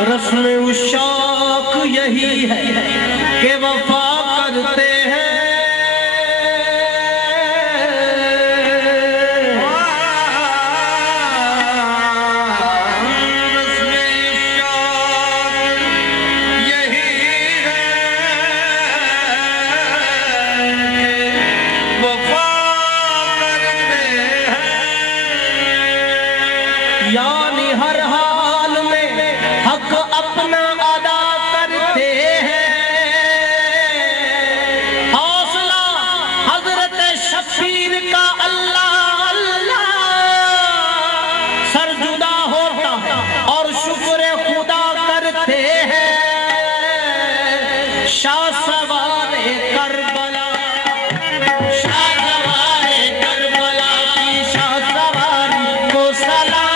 रस्म उशाक यही है कि वफा करते हैं। यानी हर हाल में हक अपना अदा करते हैं। हौसला हजरत शफीर का अल्लाह अल्लाह सर जुदा होता है और शुक्र खुदा करते हैं। शाह सवारे करबला, शाह सवारे करबला की शाह सवारी को सलाम।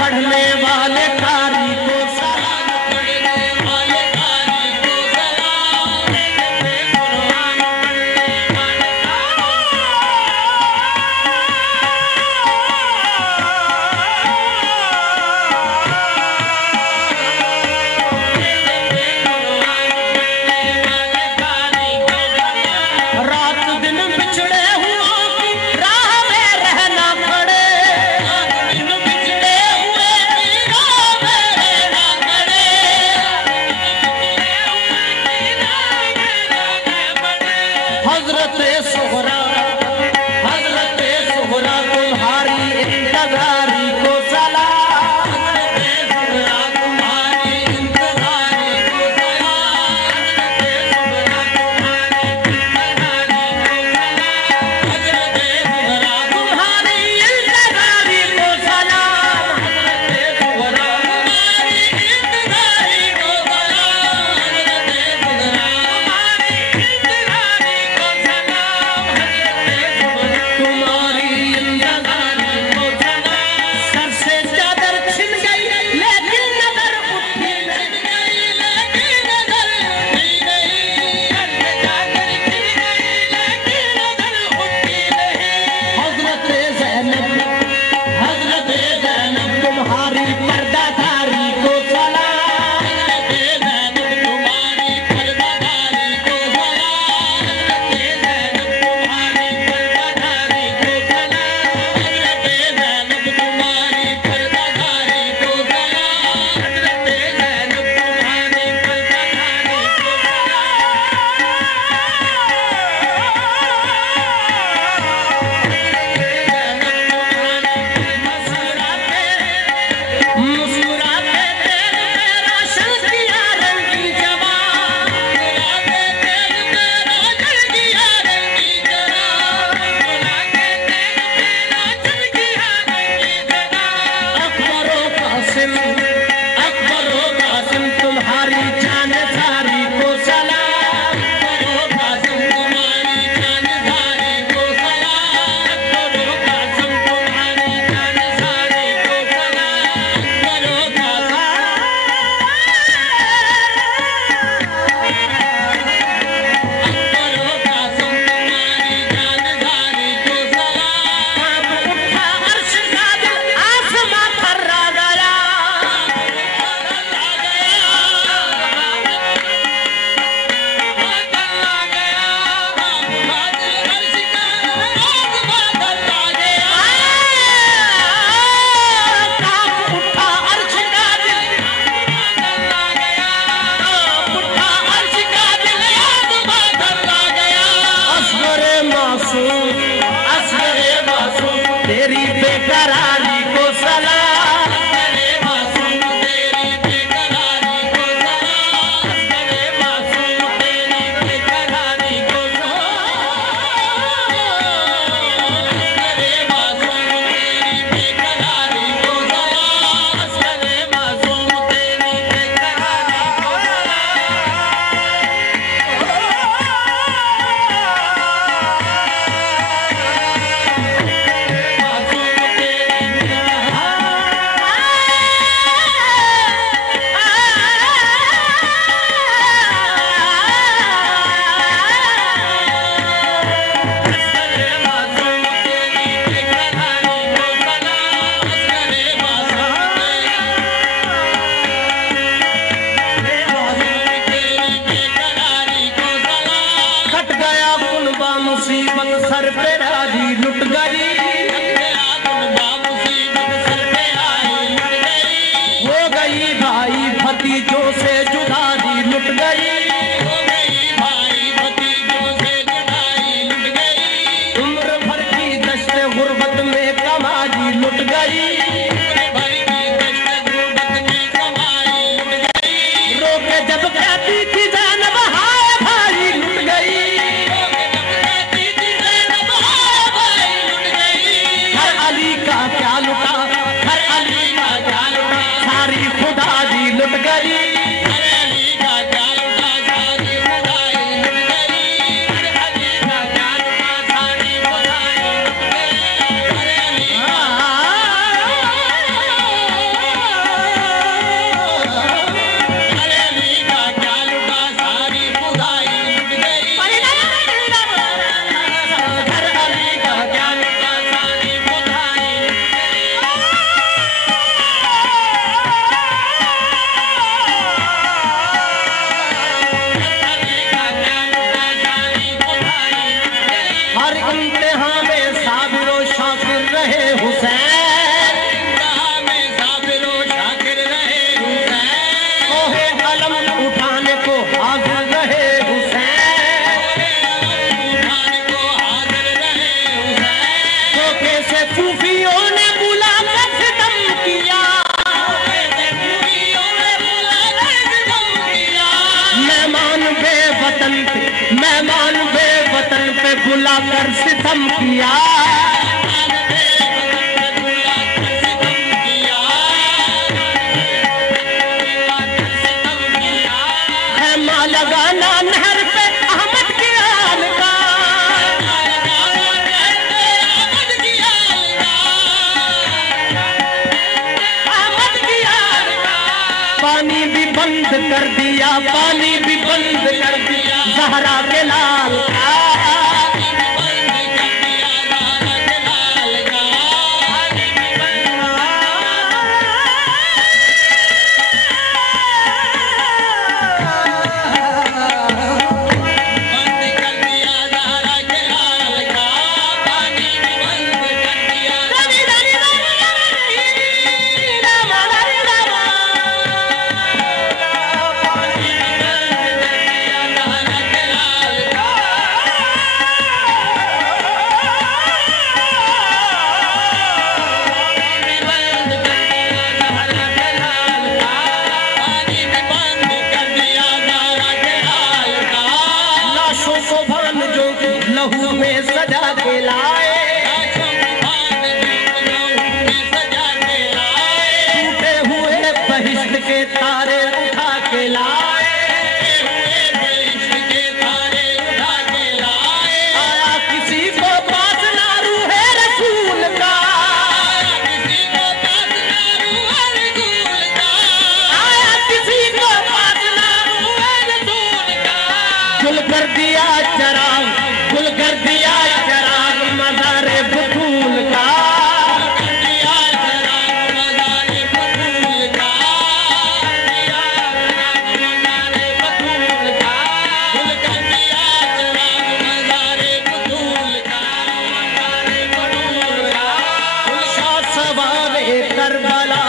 पढ़ने वाले कारी को सलाम, पढ़ने वाले कारी को सलाम। रात दिन बिछड़े हुआ की राह में रहना पड़े। हजरत सोहरा तुम्हारी इंतजारी को सलाम, हजरत सोहरा तुम्हारी इंतजारी को सलाम, हजरत सोहरा तुम्हारी इंतजारी को सलाम, हजरत सोहरा तुम्हारी इंतजारी को सलाम, हजरत सोहरा तुम्हारी इंतजारी को सलाम, तुम्हारी इंतजारी को सलाम। सर से चादर छिन गई लेकिन नजर उठी नहीं, लेकिन नजर उठी नहीं। सर से चादर छिन गई लेकिन नजर उठी नहीं। हजरत ज़ैनब तुम्हारी पर्दाधारी को सलाम, हजरत ज़ैनब तुम्हारी पर्दाधारी को सलाम, हजरत ज़ैनब तुम्हारी पर्दाधारी को सलाम, हजरत ज़ैनब तुम्हारी पर्दाधारी को सलाम, हजरत ज़ैनब तुम्हारी पर्दाधारी को मुस्कुराते तेरे मेरा शल किया रंगी जवान, मुस्कुराते तेरे मेरा शल किया रंगी जवान, मुस्कुराते तेरे मेरा शल किया रंगी जवान। अकबरो कासिम तुम्हारी जानसारी को सलाम, अकबरो कासिम तुम्हारी जानसारी को सलाम, अकबरो कासिम तुम्हारी जानसारी को सलाम, अकबरो कासिम तुम्हारी जानसारी को सलाम। कांप उठा अर्श साजिद आसमां थर्रा गया, गई। मेहमान बे वतन पे बुलाकर सितम किया। खेमा लगाना नहर पे अहमद की आल का। अहमद की आल का पानी भी बंद कर दिया, पानी भी बंद कर दिया ज़हरा के लाल का। लहू में सजा के लाए, टूटे हुए बहिश्त के तारे उठा के लाए। आया किसी को पास ना रूहे रसूल का। आया किसी को पास ना रूहे रसूल का। गुल कर दिया चराग, गुल कर दिया चराग मज़ारे बतूल का। गुलशाद सवारे करबला